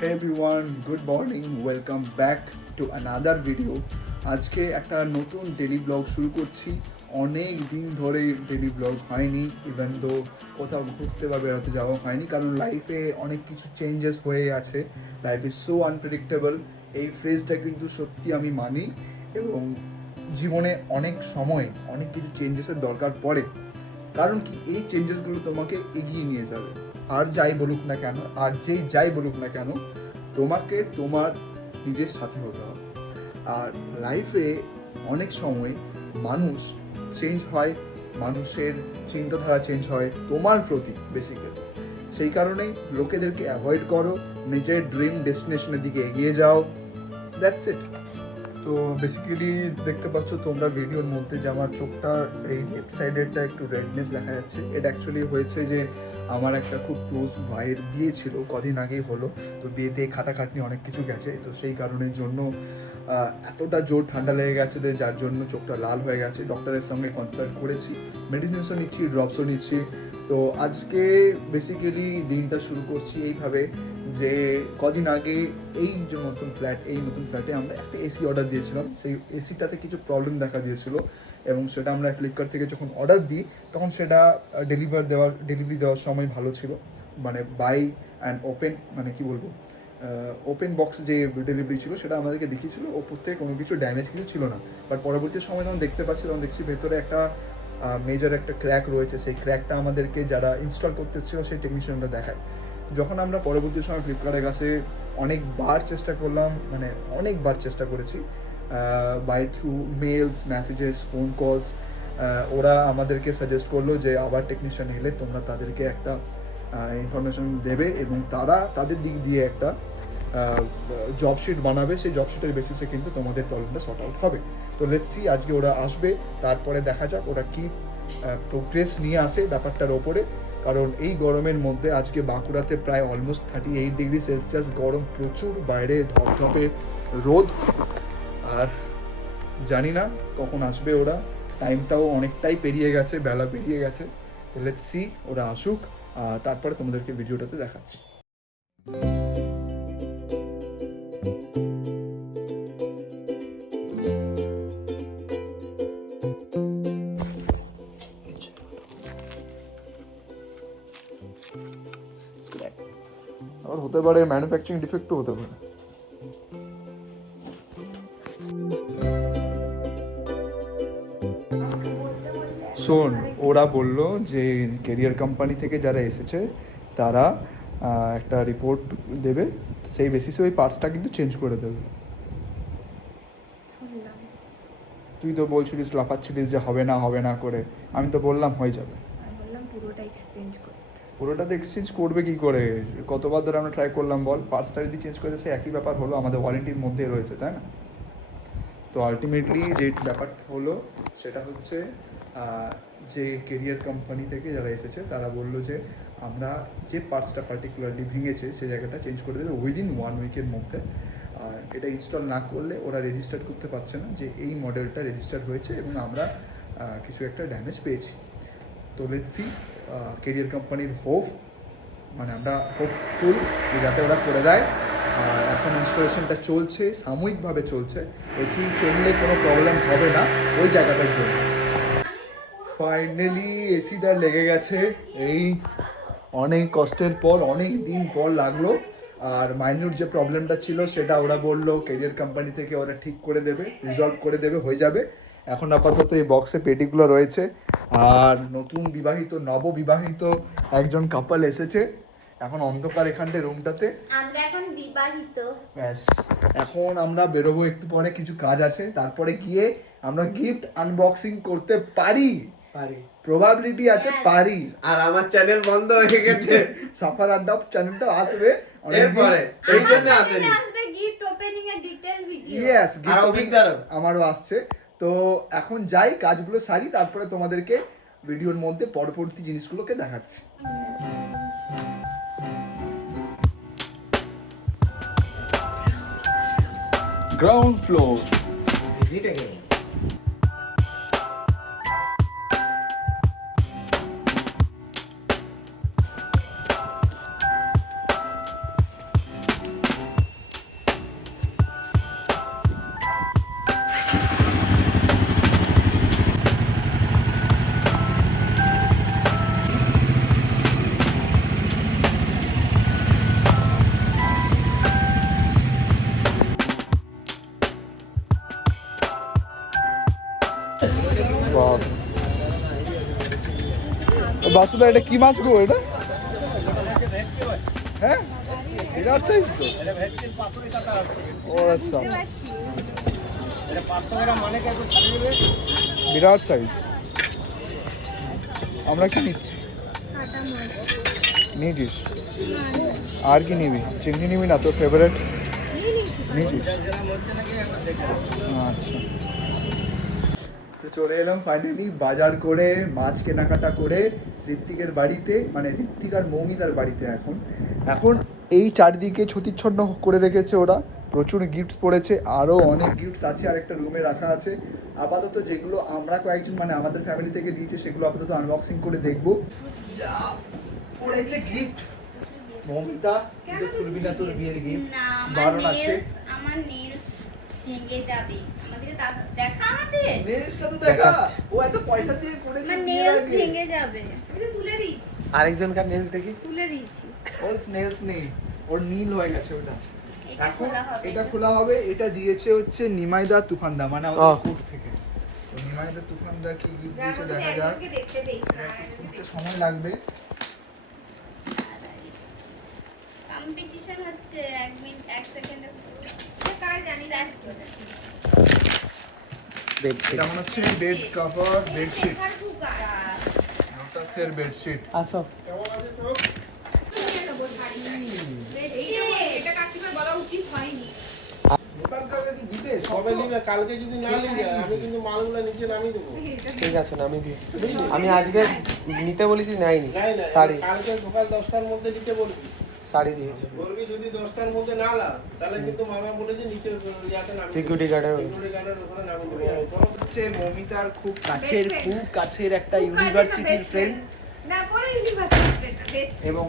Hey everyone, good morning. Welcome back to another video. আজকে একটা নতুন ডেলি ব্লগ শুরু করছি। অনেক দিন ধরে ডেলি ব্লগ হয়নি, ইভেন দো কোথাও ঘুরতে বা বেরোতে যাওয়া হয়নি, কারণ লাইফে অনেক কিছু চেঞ্জেস হয়ে আছে। Life is so unpredictable. এই ফ্রেজটা কিন্তু সত্যি আমি মানি, এবং জীবনে অনেক সময় অনেক কিছু চেঞ্জেসের দরকার পড়ে। কারণ কি, এই চেঞ্জেসগুলো তোমাকে এগিয়ে নিয়ে যাবে। আর যাই বলুক না কেন, আর যাই বলুক না কেন, তোমাকে তোমার নিজের সাথে হতে হবে। আর লাইফে অনেক সময় মানুষ চেঞ্জ হয়, মানুষের চিন্তাধারা চেঞ্জ হয় তোমার প্রতি বেসিক্যালি। সেই কারণেই লোকেদেরকে অ্যাভয়েড করো, নিজের ড্রিম ডেস্টিনেশনের দিকে এগিয়ে যাও। That's it. তো বেসিক্যালি দেখতে পাচ্ছ তোমরা ভিডিওর মধ্যে যে আমার চোখটা এই লেফট সাইডেরটা একটু রেডনেস দেখা যাচ্ছে। এটা অ্যাকচুয়ালি হয়েছে যে আমার একটা খুব ক্লোজ ভাইয়ের বিয়ে ছিল, কদিন আগেই হলো। তো বিয়েতে খাটাখাটনি অনেক কিছু গেছে, তো সেই কারণের জন্য এতটা জোর ঠান্ডা লেগে গেছে যে যার জন্য চোখটা লাল হয়ে গেছে। ডক্টরের সঙ্গে কনসাল্ট করেছি, মেডিসিনসও নিচ্ছি, ড্রপসও নিচ্ছি। তো আজকে বেসিক্যালি দিনটা শুরু করছি এইভাবে যে কদিন আগে এই যে নতুন ফ্ল্যাটে আমরা একটা এসি অর্ডার দিয়েছিলাম। সেই এসিটাতে কিছু প্রবলেম দেখা দিয়েছিল, এবং সেটা আমরা ফ্লিপকার্ট থেকে যখন অর্ডার দিই তখন সেটা ডেলিভারি দেওয়ার সময় ভালো ছিল। মানে বাই অ্যান্ড ওপেন, মানে কি বলবো, ওপেন বক্স যে ডেলিভারি ছিল সেটা আমাদেরকে দেখিয়েছিল, ওপর থেকে কোনো কিছু ড্যামেজ কিছু ছিল না। বাট পরবর্তী সময় যখন দেখতে পাচ্ছি তখন দেখছি ভেতরে একটা মেজর একটা ক্র্যাক রয়েছে। সেই ক্র্যাকটা আমাদেরকে যারা ইনস্টল করতে এসেছিল সেই টেকনিশিয়ানরা দেখায়। যখন আমরা পরবর্তী সময় ফ্লিপকার্টের কাছে অনেকবার চেষ্টা করলাম, মানে অনেকবার চেষ্টা করেছি, by through mails, messages, phone calls, ওরা আমাদেরকে সাজেস্ট করলো যে আবার টেকনিশিয়ান এলে তোমরা তাদেরকে একটা ইনফরমেশন দেবে, এবং তারা তাদের দিক দিয়ে একটা জব শিট বানাবে। সেই জব শিটের বেসিসে কিন্তু তোমাদের প্রবলেমটা সর্ট আউট হবে। তো লেটস সি, আজকে ওরা আসবে, তারপরে দেখা যাক ওরা কি প্রোগ্রেস নিয়ে আসে ব্যাপারটার ওপরে। কারণ এই গরমের মধ্যে আজকে বাঁকুড়াতে প্রায় অলমোস্ট 38 ডিগ্রি সেলসিয়াস গরম, প্রচুর, বাইরে ধপধপে রোদ। আর জানি না কখন আসবে ওরা, টাইমটাও অনেকটাই পেরিয়ে গেছে, বেলা পেরিয়ে গেছে। তো লেটস সি ওরা আসুক, তারপরে তোমাদেরকে ভিডিওটাতে দেখাচ্ছি। আবার হতে পারে ম্যানুফ্যাকচারিং ডিফেক্টও হতে পারে। শোন, ওরা বললো যে কেরিয়ার কোম্পানি থেকে যারা এসেছে তারা একটা রিপোর্ট দেবে, সেই বেসিসে ওই পার্টসটা কিন্তু চেঞ্জ করে দেবে। তুই তো বলছিলিস, লাফাচ্ছিলিস যে হবে না করে। আমি তো বললাম হয়ে যাবে। পুরোটা তো এক্সচেঞ্জ করবে কি করে? কতবার ধরে আমরা ট্রাই করলাম বল? পার্টসটা যদি চেঞ্জ করে দেয় সে একই ব্যাপার হলো, আমাদের ওয়ারেন্টির মধ্যে রয়েছে, তাই না? তো আলটিমেটলি যে ব্যাপারটা হলো সেটা হচ্ছে যে কেরিয়ার কোম্পানি থেকে যারা এসেছে তারা বললো যে আমরা যে পার্টসটা পার্টিকুলারলি ভেঙেছে সেই জায়গাটা চেঞ্জ করে দেবে উইদিন 1 উইকের মধ্যে। আর এটা ইনস্টল না করলে ওরা রেজিস্টার করতে পারছে না যে এই মডেলটা রেজিস্টার হয়েছে এবং আমরা কিছু একটা ড্যামেজ পেয়েছি। তো লেটস সি, কেরিয়ার কোম্পানির মানে আমরা হোপফুল যাতে ওরা করে দেয়। আর এখন ইনস্টলেশনটা চলছে, সাময়িকভাবে চলছে। এসি চললে কোনো প্রবলেম হবে না ওই জায়গাটার জন্য। ফাইনালি এসিটা লেগে গেছে, এই অনেক কষ্টের পর, অনেক দিন পর লাগলো। আর মাইনিউট যে প্রবলেমটা ছিল সেটা ওরা বললো কেরিয়ার কোম্পানি থেকে ওরা ঠিক করে দেবে, রিজলভ করে দেবে, হয়ে যাবে। এখন আপাতত এই বক্সে পেটিগুলো রয়েছে। আর নববিবাহিত একজন কাপল এসেছে। এখন অন্ধকার এখানটা রুমটাতে, আমরা এখন বিবাহিত। ব্যাস, এখন আমরা বেরোবো একটু পরে, কিছু কাজ আছে, তারপরে গিয়ে আমরা গিফট আনবক্সিং করতে পারি, প্রবাবিলিটি আছে পারি। আর আমার চ্যানেল বন্ধ হয়ে গেছে, সাফার আড্ডা চ্যানেলটা আসবে এরপরে এই জন্য আসেনি। আসবে গিফট ওপেনিং এর ডিটেইল ভিডিও। ইয়েস, গিফট আমারও আসছে। তো এখন যাই, কাজগুলো সারি, তারপরে তোমাদেরকে ভিডিওর মধ্যে পরবর্তী জিনিসগুলোকে দেখাচ্ছি। Ground floor. বাসুদা এটা কি মাছ গো এটা? হ্যাঁ বিরাট সাইজ তো। ওরে সাবাস, বিরাট সাইজ। আমরা কি নিচ্ছি? নিয়েছিস? আর কি নিবি? চিংড়ি নিবি না? তোর ফেভারিট নিয়েছিস? আচ্ছা, তো চলে এলাম ফাইনালি বাজার করে, মাছ কেনাকাটা করে ঋত্বিকের বাড়িতে, মানে ঋত্বিক আর মৌমিতার বাড়িতে। এখন এই চারদিকে ছতিচ্ছন্ন করে রেখেছে ওরা, প্রচুর গিফটস পড়েছে, আরও অনেক গিফটস আছে আর একটা রুমে রাখা আছে। আপাতত যেগুলো আমরা কয়েকজন মানে আমাদের ফ্যামিলি থেকে দিয়েছে সেগুলো আপাতত আনবক্সিং করে দেখবো। যা পড়েছে গিফট মৌমিতা, কিন্তু খুলবি না, তোর বিয়ের গিফট না, বারণ আছে। আমার নেলস ভেঙে যাবে। আমাদেরকে দেখা আমাদের নেলসটা তো দেখা, ও এত পয়সা দিয়ে করেছে, আমার নেলস ভেঙে যাবে। আমি তুলে দিয়েছি, আরেকজনকার নেলস দেখি। তুলে দিয়েছি। ওর নেলস নেই, ওর নীল হয়ে গেছে ওটা। এটা এখন খোলা হবে। এটা খোলা হবে। এটা দিয়েছে হচ্ছে নিমাইদা তুফানদা, মানে আমাদের কোর্ট থেকে। তো নিমাইদা তুফানদা কি গিফট দিয়েছে দেখা যাক। দেখতে পেয়েছি না, একটু সময় লাগবে। কম্পিটিশন হচ্ছে 1 মিনিট 1 সেকেন্ডে কার জানি না। বেডশিট। এটা মনে হচ্ছে বেড কভার, বেডশিট, লোটাসের বেডশিট। আসো। এটা কাকিমার বলা উচিত হয়নি। লোকাল কাউকে কি দিতে সবাই নিবে, কালকে যদি না নিবে আমি কিন্তু মালগুলো নিচে নামিয়ে দেবো। ঠিক আছে না, আমি আজকে নিতে বলেছি, নাইনি। নাই না, শাড়ি কালকে সকাল 10টার মধ্যে দিতে বলবি। শাড়ি দিয়েছি বলবি যদি 10টার মধ্যে না লাগ তাহলে কিন্তু মামা বলেছে নিচে যাতে নামিয়ে সিকিউরিটি গার্ডের। সিকিউরিটি গার্ডের ওখানে নামিয়ে দেবো। তোর হচ্ছে মমিতার খুব কাছের একটা ইউনিভার্সিটির ফ্রেন্ড না কোনো ইউনিভার্সিটি ফ্রেন্ড। এবং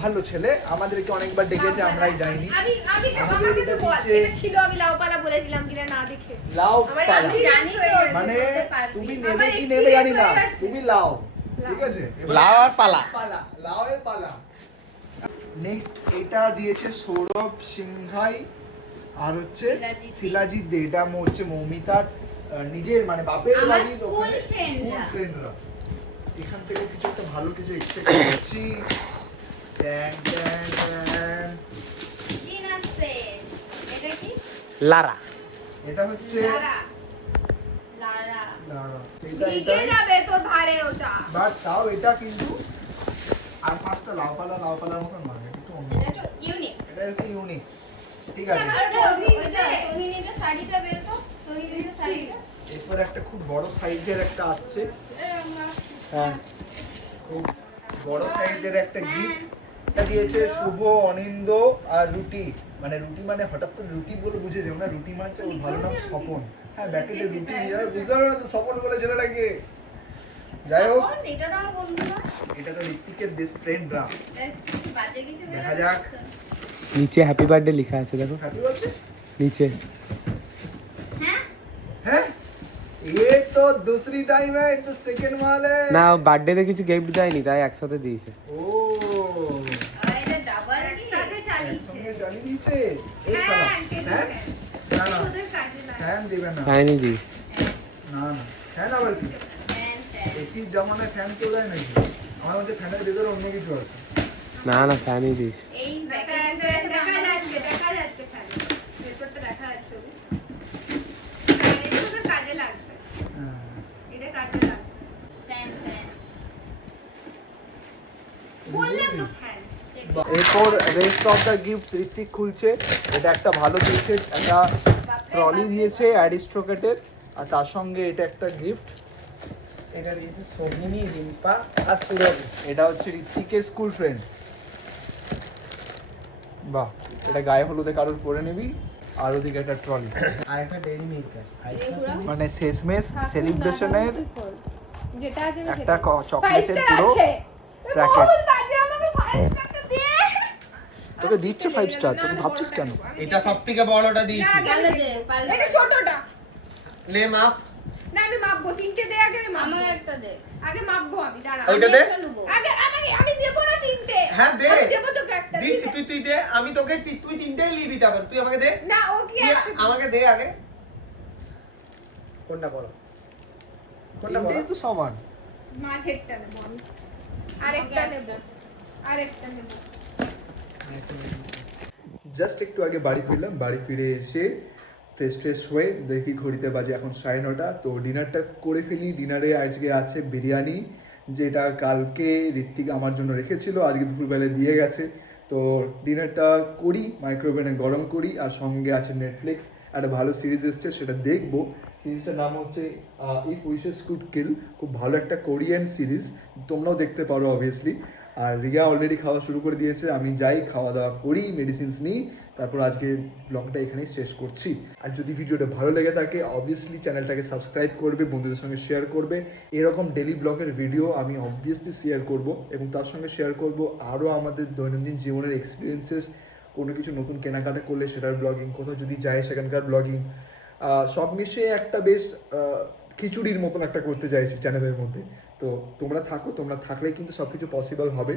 ভালো ছেলে, আমাদেরকে অনেকবার ডেকেছে, আমরাই যাইনি। আমি আমাদের আমাকে এটা তো বল, দিচ্ছে এটা ছিল আমি লাউপালা বলেছিলাম কিনা না দেখে। লাউ আমার পালা, আমি জানি তো মানে বলতে পারবি। তুমি আমার নেবে কি নেবে জানি না, experience হয়ে গেছে। তুমি লাও, ঠিক আছে? এবার লাউ আর পালা। পালা, লাউ এর পালা। নেক্সট এটা দিয়েছে সৌরভ সিংহাই আর হচ্ছে শিলাজিৎ। শিলাজিৎ দে। এটা হচ্ছে মৌমিতার নিজের মানে বাপের আমার বাড়ির school ওখানে friend স্কুল রা। ফ্রেন্ডরা। এখান থেকে কিছু একটা ভালো কিছু এক্সপেক্ট করছি। Tan, tan, tan. Dinner set. এটা কি? লারা। এটা হচ্ছে লারা। লারা। দাঁড়া, এটা ভিজে যাবে তোর ভারে ওটা। বাট তাও এটা কিন্তু আর পাঁচটা লাউ পালার মতন নয়, এটা একটু অন্য। এটা একটু ইউনিক। এটা একটু ইউনিক, ঠিক আছে। ওটা সোহিনীদের শাড়িটা বের কর। সোহিনীদের শাড়িটা। এরপর একটা খুব বড় সাইজের একটা আসছে, হ্যাঁ খুব বড় সাইজের একটা গিফট। এটা দিয়েছে শুভ, অনিন্দ আর রুটি। মানে রুটি মানে হঠাৎ করে রুটি বলে বুঝে যাও না, রুটি মানে হচ্ছে ওর ভালো নাম স্বপন। হ্যাঁ ব্যাকেটে রুটি নিয়ে যাবে, বুঝতে পারবে না তো স্বপন বলে ছেলেটাকে। যাই হোক, এটা তো আমার বন্ধু না। এটা তো ঋত্বিকের বেস্ট ফ্রেন্ড রা। বাজে কিছু বের দেখা যাক। নিচে হ্যাপি বার্থডে লেখা আছে, দেখো হ্যাপি বলছে নিচে। হ্যাঁ? हैं ये तो दूसरी टाइम है, तो सेकंड माल है না বার্থডেতে কিছু গিফট দেয়নি, তাই একসাথে দিয়েছে। ओ এটা ডাবল কি? সাথে একসঙ্গে জানি দিয়েছে এই সালা হ্যাঁ না না ফ্যান দিবে না তাই নি দি। না না ফ্যান আবার কি এসির জামানায় ফ্যান কেউ দেয় নাকি? আমার মধ্যে ফ্যানের ভেতরে অন্য কিছু আছে। না না ফ্যানই দিস। এই ব্যাকেটে দেখা যাচ্ছে ফ্যান। ভেতরটা দেখা যাচ্ছে। এটা তো কাজে লাগবে। হ্যাঁ। এটা কাজে লাগবে। ফ্যান। বললাম তো ফ্যান। এরপর rest of the gifts Ritwik খুলছে। এটা একটা ভালো দিয়েছে, একটা ট্রলি দিয়েছে অ্যারিস্ট্রোকেটের, আর তার সঙ্গে এটা একটা গিফট। এটা দিয়েছে সোহিনী, রিম্পা আর সুরভি। এটা হচ্ছে ঋত্বিকের স্কুল ফ্রেন্ড। বাহ, এটা গায়ে হলুদে কারোর পরে নিবি। আর ওদিকে একটা ট্রলি, আর একটা ডেইরি মিল্ক আছে। মানে শেষমেশ সেলিব্রেশনের যেটা আছে একটা চকলেটের পুরো প্যাকেট। তোকে দিচ্ছে 5 স্টার, তোকে ভাবছিস কেন? এটা সবথেকে বড়টা দিয়েছি। এটা ছোটটা। লে মাপ। না আমি মাপবো, তিনটে দে আগে, আমি মাপবো। আমার একটা দে। আগে মাপবো আমি, দাঁড়া। ওইটা দে। আগে আমি দেবো না তিনটে। হ্যাঁ দে। আমি দেবো তোকে একটা। দিচ্ছি, তুই দে, আমি তোকে তুই তিনটেই নিবি তারপর তুই আমাকে দে। না ও কি তুই আছে? আমাকে দে আগে। কোনটা বড়? কোনটা বড়? তিনটেই তো সমান। মাঝেরটা দেবো আমি। আরেকটা নেব আরেকটা নেব জাস্ট একটু আগে বাড়ি ফিরলাম, বাড়ি ফিরে এসে ফ্রেশ হয়ে দেখি ঘড়িতে বাজে এখন 9:30। তো ডিনারটা করে ফেলি। ডিনারে আজকে আছে বিরিয়ানি, যেটা কালকে ঋত্বিক আমার জন্য রেখেছিল, আজকে দুপুরবেলায় দিয়ে গেছে। তো ডিনারটা করি, মাইক্রোওভেনে গরম করি, আর সঙ্গে আছে নেটফ্লিক্স একটা ভালো সিরিজ এসছে, সেটা দেখবো। সিরিজটার নাম হচ্ছে ইফ উইশেস কুড কিল। খুব ভালো একটা কোরিয়ান সিরিজ, তোমরাও দেখতে পারো অবভিয়াসলি। আর রিয়া অলরেডি খাওয়া শুরু করে দিয়েছে, আমি যাই খাওয়া দাওয়া করি, মেডিসিনস নিই, তারপর আজকে ব্লগটা এখানেই শেষ করছি। আর যদি ভিডিওটা ভালো লেগে থাকে অবভিয়াসলি চ্যানেলটাকে সাবস্ক্রাইব করবে, বন্ধুদের সঙ্গে শেয়ার করবে। এরকম ডেলি ব্লগের ভিডিও আমি অবভিয়াসলি শেয়ার করব, এবং তার সঙ্গে শেয়ার করব আরও আমাদের দৈনন্দিন জীবনের এক্সপিরিয়েন্সেস, কোনো কিছু নতুন কেনাকাটা করলে সেটার ব্লগিং, কোথাও যদি যায় সেখানকার ব্লগিং, সব মিশিয়ে একটা বেশ খিচুড়ির মতন একটা করতে চাইছি চ্যানেলের মধ্যে। তো তোমরা থাকো, তোমরা থাকলেই কিন্তু সব কিছু পসিবল হবে।